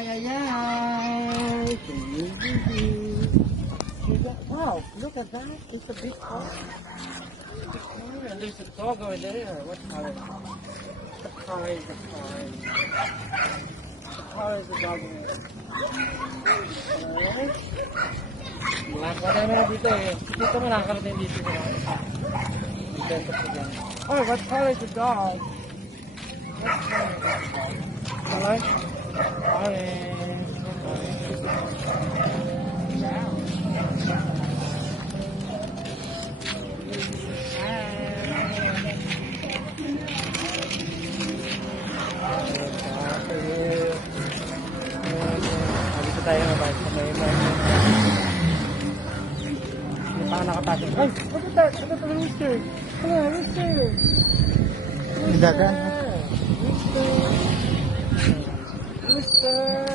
Ay, ay, ay. Wow, look at that. It's a big car. And there's a dog over there. What color? The car is a car. The car is a dog. Alright. Wala na dito eh. Dito mo nakakarating dito sa mga. Oh, what color is the dog? What color is the dog? Color? Orange. Wow. Dito tayo naman sa may hindi pa nakapasok. Ay! Look at that! Look at the rooster! Come on, rooster! Rooster! Rooster! Rooster!